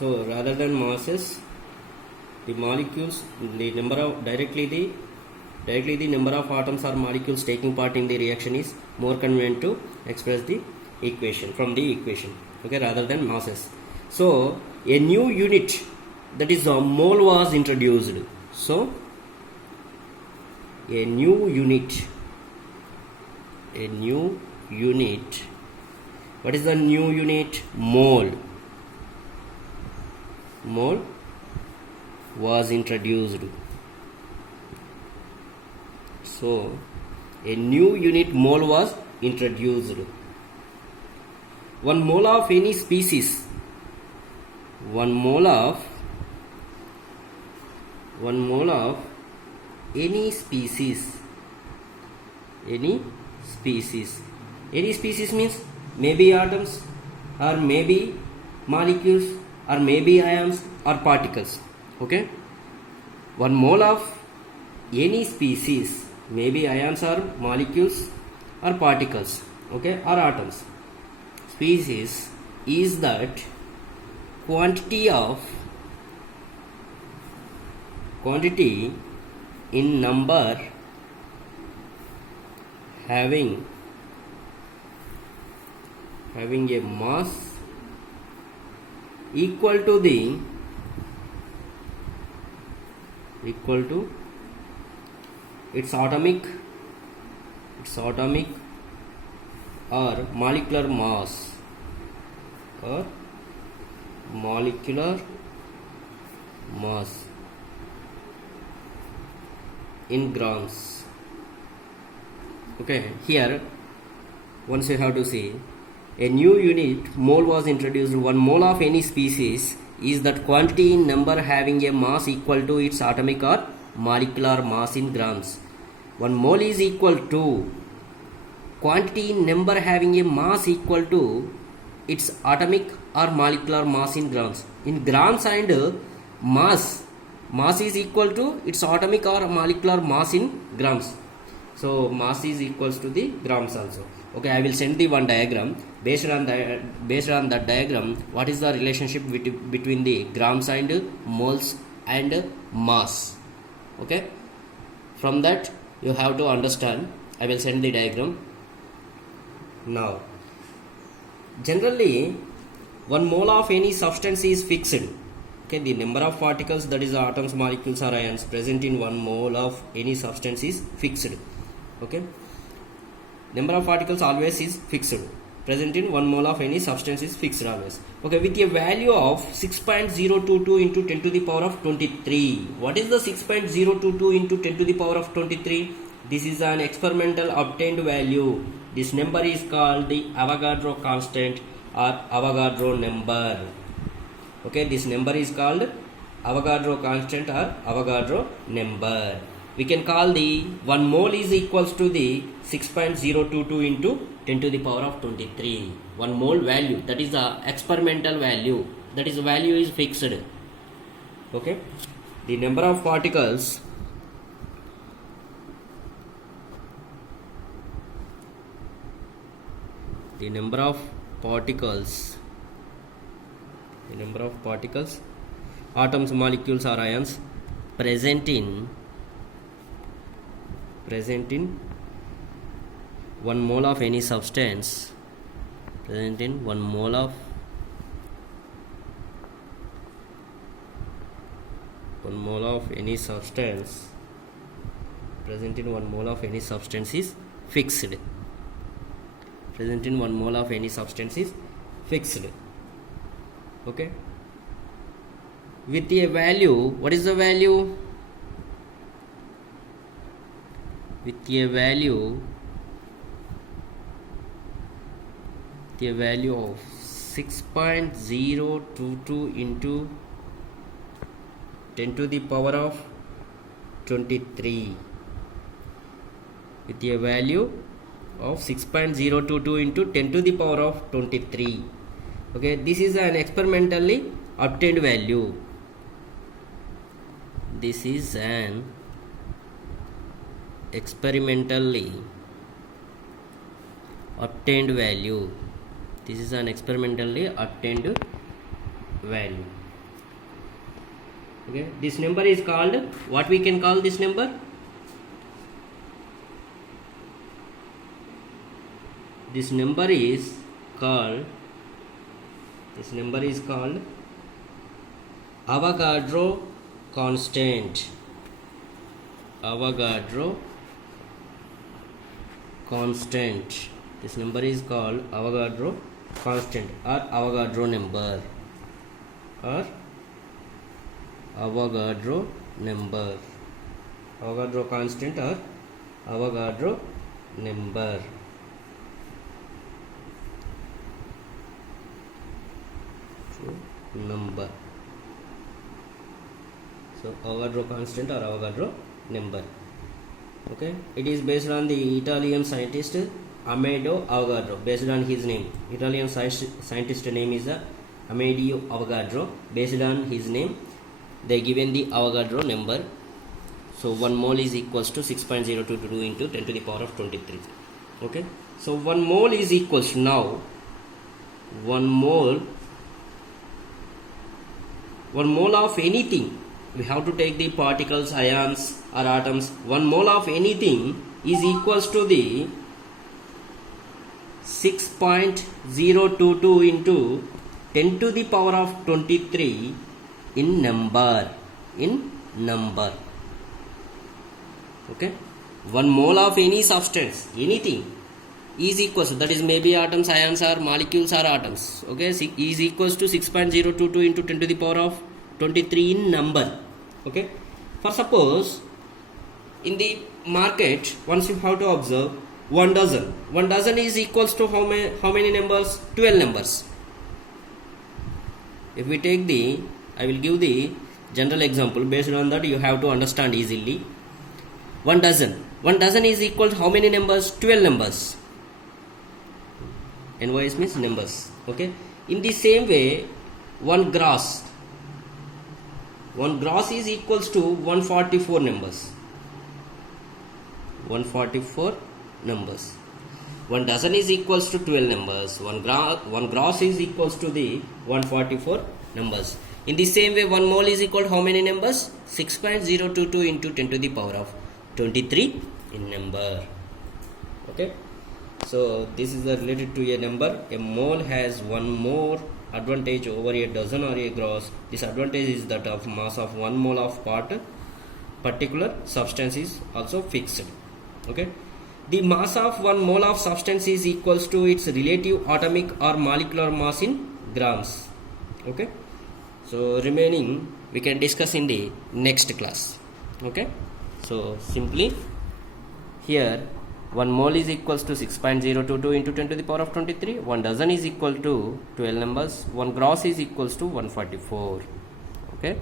So rather than masses, the molecules, the number of directly the number of atoms or molecules taking part in the reaction is more convenient to express the equation from the equation, okay, rather than masses. So a new unit, that is a mole, was introduced. So a new unit, what is the new unit? Mole was introduced. So a new unit, mole, was introduced. 1 mole of any species, 1 mole of any species means maybe atoms, or maybe molecules, or maybe ions or particles, okay. 1 mole of any species, maybe ions or molecules or particles, okay, or atoms. Species is that quantity in number having a mass equal to its atomic or molecular mass in grams, okay. Here once you have to see a new unit, mole, was introduced. 1 mole of any species is that quantity in number having a mass equal to its atomic or molecular mass in grams. 1 mole is equal to quantity in number having a mass equal to its atomic or molecular mass in grams. In grams and mass is equal to its atomic or molecular mass in grams. So mass is equals to the grams also, okay. I will send the one diagram. Based on that diagram, what is the relationship between the grams and moles and mass, okay. From that you have to understand. I will send the diagram now. Generally 1 mole of any substance is fixed, okay. The number of particles, that is atoms, molecules or ions, present in 1 mole of any substance is fixed, okay. Number of particles always is fixed, present in 1 mole of any substance is fixed always, okay, with a value of 6.022 into 10 to the power of 23. What is the 6.022 into 10 to the power of 23? This is an experimental obtained value. This number is called the Avogadro constant or Avogadro number, okay. This number is called Avogadro constant or Avogadro number. We can call the 1 mole is equals to the 6.022 into 10 to the power of 23. 1 mole value, that is the experimental value, that is the value is fixed, okay. The number of particles, atoms, molecules or ions present in 1 mole of any substance, present in 1 mole of any substance, present in 1 mole of any substance is fixed, present in 1 mole of any substance is fixed, okay. With a value, what is the value? With a value of 6.022 into 10 to the power of 23. With a value of 6.022 into 10 to the power of 23, okay. This is an experimentally obtained value. This is an experimentally obtained value. This is an experimentally obtained value. Okay, this number is called, what we can call this number? This number is called Avogadro constant. Avogadro constant. This number is called Avogadro constant or Avogadro number or Avogadro number. Avogadro constant or Avogadro number. Number. So Avogadro constant or Avogadro number. Okay, it is based on the Italian scientist Amedeo Avogadro. Based on his name, Italian scientist name is Amedeo Avogadro. Based on his name, they given the Avogadro number. So 1 mole is equals to 6.022 into 10 to the power of 23. Okay, so 1 mole is equals to, now 1 mole of anything, we have to take the particles, ions or atoms. 1 mole of anything is equals to the 6.022 into 10 to the power of 23 in number. Okay, 1 mole of any substance, anything, is equals to, that is maybe atoms, ions or molecules or atoms. Okay, is equals to 6.022 into 10 to the power of 23 in number. Okay, for suppose in the market, once you have to observe 1 dozen. 1 dozen is equals to how many numbers? 12 numbers. If we take the, I will give the general example. Based on that, you have to understand easily. 1 dozen. 1 dozen is equal to how many numbers? 12 numbers. NYS means numbers. Okay. In the same way, 1 gross. 1 gross is equals to 144 numbers. 144 numbers. 1 dozen is equals to 12 numbers. 1 gross is equals to the 144 numbers. In the same way, 1 mole is equal to how many numbers? 6.022 into 10 to the power of 23 in number. Okay, so this is related to a number. A mole has one more advantage over a dozen or a gross. This advantage is that of mass of 1 mole of particular substance is also fixed. Okay, the mass of 1 mole of substance is equals to its relative atomic or molecular mass in grams. Okay, so remaining we can discuss in the next class. Okay, so simply here 1 mole is equals to 6.022 into 10 to the power of 23. 1 dozen is equal to 12 numbers. 1 gross is equals to 144. Okay.